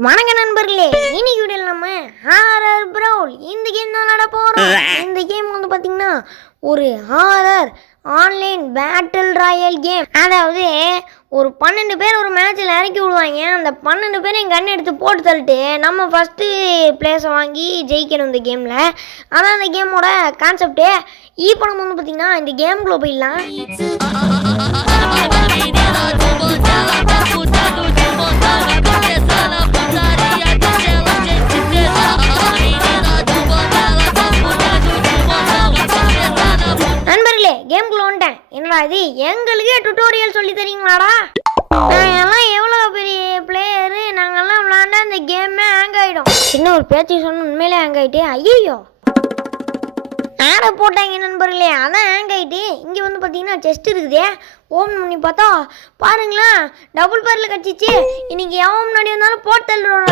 வணக்க நண்பர்களே இன்னைக்கு வீடியோ நம்ம ஹாரர் ப்ரௌல் இந்த கேம் தான் விளாட போகிறோம் இந்த கேம் வந்து பார்த்தீங்கன்னா ஒரு horror online battle royale game அதாவது ஒரு பன்னெண்டு பேர் ஒரு மேட்ச்சில் இறக்கி விடுவாங்க. அந்த பன்னெண்டு பேரையும் கண் எடுத்து போட்டு தள்ளிட்டு நம்ம ஃபஸ்ட்டு பிளேஸை வாங்கி ஜெயிக்கணும் இந்த கேமில் அதான் அந்த கேமோட கான்செப்ட்டு இப்போ நம்ம வந்து பார்த்திங்கன்னா இந்த கேம்குள்ளே போயிடலாம். கேம்குள்ள வந்துட்டேன். என்னடா இது? எங்களுக்கே டுட்டோரியல் சொல்லி தரீங்களாடா? நாங்கெல்லாம் எவ்வளோ பெரிய பிளேயரு நாங்கெல்லாம் விளாண்டா அந்த கேமே ஹேங் ஆகிடும் சின்ன ஒரு பேச்சு சொன்ன உண்மையிலே ஹேங் ஆகிட்டே ஐயோ ஆடை போட்டாங்க நண்பர்களே. அதான் ஹேங் ஆகிட்டு இங்கே வந்து பார்த்தீங்கன்னா செஸ்ட் இருக்குதே. ஓம் பண்ணி பார்த்தா பாருங்களேன் டபுள் பேரில் கட்சிச்சு இன்னைக்கு எவன் முன்னாடி வந்தாலும் போட்டு தள்ளுறோம்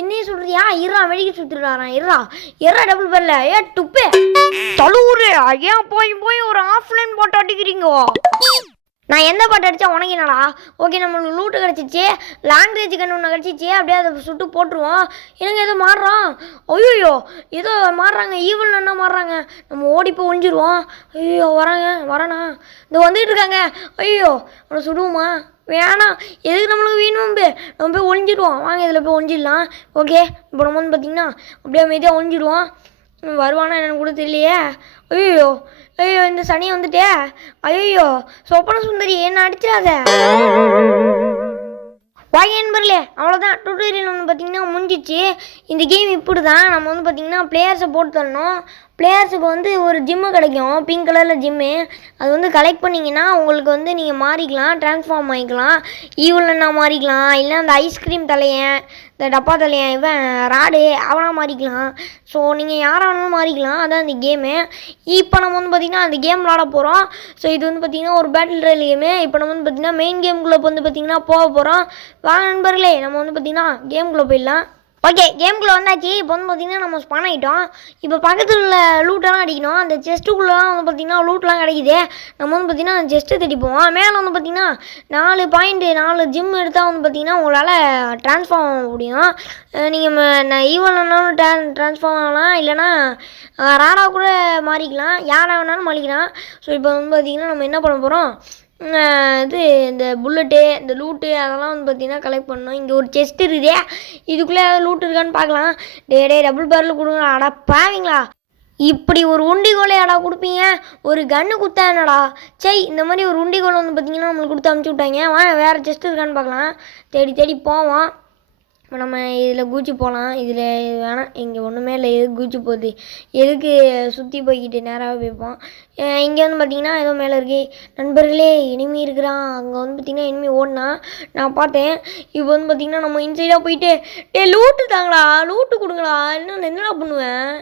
என்னையும் சொல்றியா? இருறா வெடிக்க சுத்துறாரான் இருறா இருறா டபுள் பேரில் ஏ டுப்பே தழுவுரு ஏன் போய் போய் ஒரு ஆஃப்லைன் போட்டு அடிக்கிறீங்க? நான் எந்த பாட்டு அடித்தா உனக்கு ஓகே நம்மளுக்கு லூட்டு கிடச்சிச்சு லாங்குவேஜ் கண்ணு ஒன்று கிடச்சிச்சு அப்படியே அதை சுட்டு போட்டுருவோம். என்னங்க ஏதோ மாறுறோம் ஐயோயோ ஏதோ மாறுறாங்க. ஈவல் என்ன மாறுறாங்க? நம்ம ஓடி போய் ஒழிஞ்சிருவோம் ஐயோ வராங்க வரானா. இந்த வந்துட்டு இருக்காங்க. ஐயோ அவனை சுடுவோமா? வேணாம். எதுக்கு நம்மளுக்கு வேணும் பே நம்ம போய் ஒழிஞ்சிடுவோம் வாங்க இதில் போய் ஒழிஞ்சிடலாம் ஓகே இப்போ நம்ம வந்து பார்த்திங்கன்னா அப்படியே அமைதியாக ஒழிஞ்சிடுவோம் வருவானா என்னன்னு கூட தெரியலையே. ஐயோ ஐயோ இந்த சனி வந்துட்டே. ஐயோ சொப்பன சுந்தரி என்ன அடிச்சிடாத? வாங்க நண்பர்களே அவ்வளோதான் டுட்டோரியல் வந்து பார்த்தீங்கன்னா முடிஞ்சிச்சு. இந்த கேம் இப்படி தான் நம்ம வந்து பார்த்தீங்கன்னா பிளேயர்ஸை போட்டு தரணும். பிளேயர்ஸுக்கு வந்து ஒரு ஜிம்மு கிடைக்கும். பிங்க் கலரில் ஜிம்மு அது வந்து கலெக்ட் பண்ணிங்கன்னா உங்களுக்கு வந்து நீங்கள் மாறிக்கலாம் ட்ரான்ஸ்ஃபார்ம் ஆகிக்கலாம் ஈவலன்னா மாறிக்கலாம். இல்லை அந்த ஐஸ்கிரீம் தலையன் இந்த டப்பா தலையன் இவன் ராடு அவனாக மாறிக்கலாம். ஸோ நீங்கள் யாராக வேணாலும் மாறிக்கலாம். அதான் இந்த கேமு இப்போ நம்ம வந்து பார்த்திங்கன்னா அந்த கேம் விளாட போகிறோம் ஸோ இது வந்து பார்த்திங்கன்னா ஒரு பேட்டில் ரயில் கேமு இப்போ நம்ம வந்து பார்த்திங்கன்னா மெயின் கேம்குள்ளே வந்து பார்த்திங்கன்னா போக போகிறோம் வாங்க நண்பர்களே நம்ம வந்து பார்த்திங்கன்னா கேம்குள்ளே போயிடலாம். ஓகே கேம்குள்ளே வந்தாச்சு. இப்போ வந்து பார்த்திங்கன்னா நம்ம ஸ்பான் ஆகிட்டோம் இப்போ பக்கத்தில் உள்ள லூட்டெல்லாம் அடிக்கணும். அந்த செஸ்ட்டுக்குள்ளெலாம் வந்து பார்த்திங்கன்னா லூட்லாம் கிடைக்குது. நம்ம வந்து பார்த்திங்கன்னா அந்த செஸ்ட்டை தேடி போவோம். மேலே வந்து பார்த்திங்கன்னா நாலு பாயிண்ட்டு நாலு ஜிம் எடுத்தால் வந்து பார்த்திங்கன்னா உங்களால் ட்ரான்ஸ்ஃபார்ம் ஆக முடியும். நீங்கள் ஈவனாலும் ட்ரான் ட்ரான்ஸ்ஃபார்ம் ஆகலாம். இல்லைனா ராடா கூட மாறிக்கலாம். யாராக வேணாலும் மாறிக்கலாம். ஸோ இப்போ வந்து பார்த்திங்கன்னா நம்ம என்ன பண்ண போகிறோம் இது இந்த புல்லட்டு இந்த லூட்டு அதெல்லாம் வந்து பார்த்திங்கன்னா கலெக்ட் பண்ணணும். இங்கே ஒரு செஸ்ட் இருக்குதே இதுக்குள்ளே லூட் இருக்கான்னு பார்க்கலாம். டே டே டபுள் பேரில் கொடுங்க. அடா பாவீங்களா. இப்படி ஒரு உண்டிகோலையாடா கொடுப்பீங்க. ஒரு கன்று கொடுத்தா என்னடா? சை இந்த மாதிரி ஒரு உண்டிகோலை வந்து பார்த்திங்கன்னா நம்மளுக்கு கொடுத்து அமுச்சு விட்டாங்க. வா வேறு செஸ்ட் இருக்கான்னு பார்க்கலாம். தேடி தேடி போவோம். இப்போ நம்ம இதில் கூச்சி போகலாம். இதில் வேணாம். இங்கே ஒன்றுமே இல்லை. எது கூச்சி போகுது? எதுக்கு சுற்றி போய்கிட்டு நேராக போய்ப்போம்? இங்கே வந்து பார்த்தீங்கன்னா ஏதோ மேலே இருக்கு. நண்பர்களே இனிமே இருக்கிறான். அங்கே வந்து பார்த்தீங்கன்னா இனிமே ஓடினா நான் பார்த்தேன். இப்போ வந்து பார்த்தீங்கன்னா நம்ம இன்சைடாக போயிட்டு டே லூட்டு தாங்களா லூட்டு கொடுங்களா இன்னும் என்னடா பண்ணுவேன்?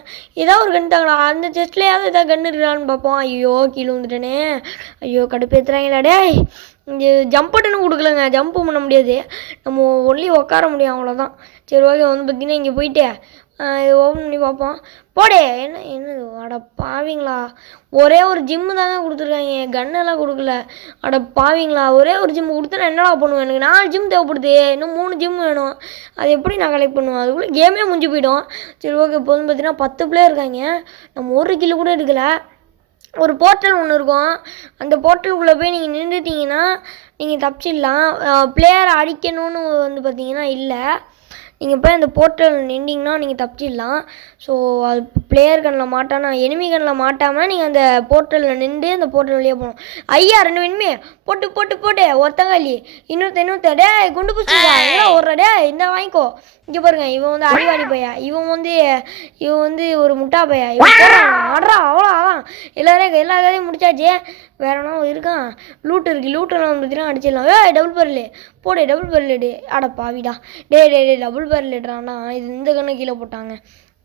ஏதாவது ஒரு கன்று தாங்களா அந்த செஸ்ட்லேயாவது ஏதாவது கன்று இருக்கிறான்னு பார்ப்போம். ஐயோ கீழே வந்துட்டேனே ஐயோ கடுப்பேற்றுறாங்களா டே இங்கே ஜம்ப் பட்டனும் கொடுக்கலங்க ஜம்ப் பண்ண முடியாது. நம்ம ஒன்லி உட்கார முடியும் அவ்வளோதான் சரி ஓகே வந்து பார்த்தீங்கன்னா இங்கே போயிட்டு இது ஓப்பன் பண்ணி பார்ப்போம். போடே என்ன என்னது? அட பாவிங்களா. ஒரே ஒரு ஜிம்மு தாங்க கொடுத்துருக்காங்க. கன்னெல்லாம் கொடுக்கல. அட பாவிங்களா. ஒரே ஒரு ஜிம்மு கொடுத்து நான் என்னடா பண்ணுவேன்? எனக்கு நாலு ஜிம் தேவைப்படுது. இன்னும் மூணு ஜிம் வேணும். அது எப்படி நான் கலெக்ட் பண்ணுவேன்? அதுக்குள்ளே கேமே முடிஞ்சு போயிடும். சரி ஓகே இப்போ வந்து பார்த்தீங்கன்னா பத்து பிளேயர் இருக்காங்க. நம்ம ஒரு கிலோ கூட எடுக்கலை. ஒரு போர்ட்டல் ஒன்று இருக்கும். அந்த போர்ட்டலுக்குள்ளே போய் நீங்கள் நின்றுட்டீங்கன்னா நீங்கள் தப்பிச்சிடலாம். பிளேயரை அடிக்கணும்னு வந்து பார்த்தீங்கன்னா இல்லை. நீங்கள் போய் அந்த போர்ட்டல் நின்றிங்கன்னா நீங்கள் தப்பிச்சிடலாம். ஸோ அது பிளேயர் கண்ணில் மாட்டானா எனிமி கண்ணில் மாட்டாமல் நீங்கள் அந்த போர்ட்டலில் நின்று அந்த போர்ட்டல் வழியாக போகணும். ஐயா ரெண்டு வெண்மே போட்டு போட்டு போட்டு. ஒருத்தங்காளி இன்னொருத்த இன்னொருத்த டே குண்டு எல்லாம் ஒரு டே இந்த வாங்கிக்கோ. இங்கே பாருங்க இவன் வந்து அடிவாடி பையா இவன் வந்து இவன் வந்து ஒரு முட்டா பையா இவன் ஆடுறா அவ்வளோ அதான் எல்லாரும் எல்லா கதையும் முடிச்சாச்சு. வேற என்ன இருக்கான்? லூட் இருக்கு. லூட்டெல்லாம் வந்து பார்த்தீங்கன்னா அடிச்சிடலாம். ஏய் டபுள் பர்லு போடு டபுள் பர்லு அட பாவிடா டே டே டே டபுள் பர்லுடுறான்டா இது இந்த கண்ணை கீழே போட்டாங்க.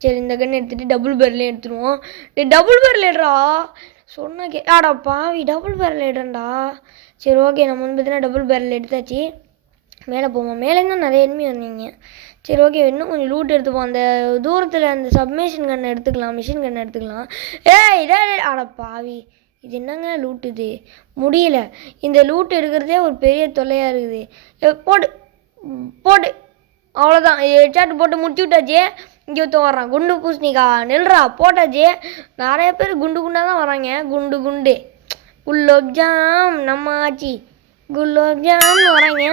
சரி இந்த கன் எடுத்துகிட்டு டபுள் பேர்லேயே எடுத்துருவோம். டே டபுள் பேர்லேடுறா சொன்ன கே ஆடா பாவி டபுள் பேரில் எடுறா சரி ஓகே நம்ம வந்து பார்த்தீங்கன்னா டபுள் பேரில் எடுத்தாச்சு. மேலே போவோம். மேலேருந்து நிறைய எண்மை வந்தீங்க சரி ஓகே இன்னும் கொஞ்சம் லூட் எடுத்துப்போம் அந்த தூரத்தில் அந்த சப்மிஷன் கன் எடுத்துக்கலாம் மிஷின் கண்ணை எடுத்துக்கலாம். ஏ இதே அட பாவி. இது என்னங்க லூட் இது? முடியல. இந்த லூட் எடுக்கிறதே ஒரு பெரிய தொல்லையாக இருக்குது. போட்டு போடு. போடு. அவ்வளோதான் சாட்டு போட்டு முடிச்சு விட்டாச்சு. இங்கே ஒருத்தன் வர்றான் குண்டு பூசணிக்கா நில்றா போட்டாச்சு. நிறைய பேர் குண்டு குண்டாக தான் வராங்க. குண்டு குண்டு. குலோப் ஜாம் நம்ம ஆச்சி. குலோப் ஜாம்னு வராங்க.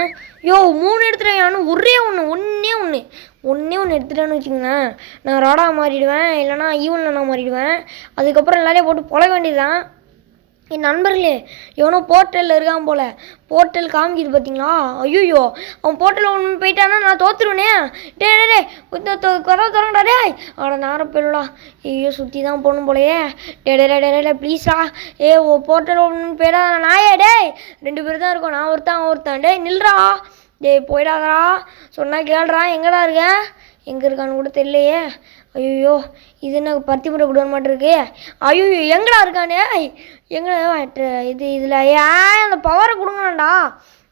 யோ மூணு எடுத்துட்டேன் ஒரே ஒன்று ஒன்றே ஒன்று ஒன்றே ஒன்று எடுத்துட்டேன்னு வச்சுக்கோங்களேன். நான் ராடா மாறிடுவேன். இல்லைனா ஈவனில் நான் மாறிடுவேன். அதுக்கப்புறம் எல்லாரையும் போட்டு பொழ வேண்டியதுதான். என் நண்பர்களே எவனோ போர்ட்டலில் இருக்கான் போல. போர்ட்டல் காமிக்குது பார்த்தீங்களா ஐயோயோ அவன் போர்ட்டலில் ஒன்று போயிட்டானா நான் தோத்துருவேனே. டே டே டே கதை திறங்கடா டே அட நேர ஐயோ சுற்றி தான் போகணும் போலயே. டே டே டே டே டே ப்ளீஸா ஏ ஓ போர்ட்டல் ஒன்று போயிடா நாயே டேய். ரெண்டு பேர் தான் இருக்கோம். நான் ஒருத்தன் அவன் ஒருத்தன். டேய் நில்றா. டேய் போயிடாதடா. சொன்னால் கேள்றா எங்கடா இருக்கேன் எங்கே இருக்கான்னு கூட தெரியலையே. ஐயோ இது என்ன பருத்தி முறை கொடுக்க மாட்டிருக்கு? ஐயோ எங்கடா இருக்கானே? எங்கடா இது இதில் ஏன் அந்த பவரை கொடுங்கடா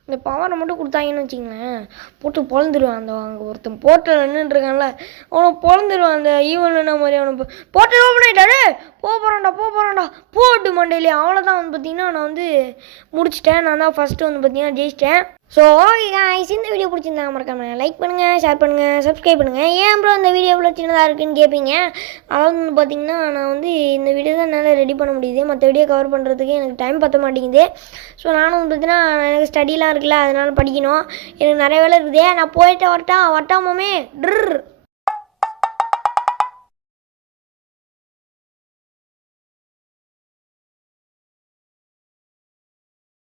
இந்த பவரை மட்டும் கொடுத்தாங்கன்னு வச்சிங்களேன் போட்டு பொழந்துருவான் அந்த அங்கே ஒருத்தன். போர்ட்டல் நின்றுருக்கான்ல அவனை பொழந்துருவான் அந்த ஈவன் மாதிரி அவனை போர்ட்டல் ஓப்பன் ஆகிட்டாரு போக போகிறான்டா போக போகிறான்டா போட்டு மண்டையிலே அவ்வளோதான் வந்து பார்த்திங்கன்னா நான் வந்து முடிச்சிட்டேன். நான் தான் ஃபஸ்ட்டு வந்து பார்த்திங்கன்னா ஜெயிச்சிட்டேன். ஸோ காய்ஸ் இந்த வீடியோ பிடிச்சிருந்தா மறக்காம லைக் பண்ணுங்கள் ஷேர் பண்ணுங்கள் சப்ஸ்கிரைப் பண்ணுங்கள் ஏன் ப்ரோ இந்த வீடியோ இவ்வளோ சின்னதாக இருக்குன்னு கேட்பீங்க அதாவது வந்து பார்த்தீங்கன்னா நான் வந்து இந்த வீடியோ தான் என்னால் ரெடி பண்ண முடியுது. மற்ற வீடியோ கவர் பண்ணுறதுக்கு எனக்கு டைம் பற்ற மாட்டேங்குது. ஸோ நானும் வந்து பார்த்தீங்கன்னா எனக்கு ஸ்டடிலாம் இருக்குல்ல அதனால் படிக்கணும். எனக்கு நிறைய வேலை இருக்குது. நான் போயிட்டு வரட்டா? வரட்டாமாமே ட்ரு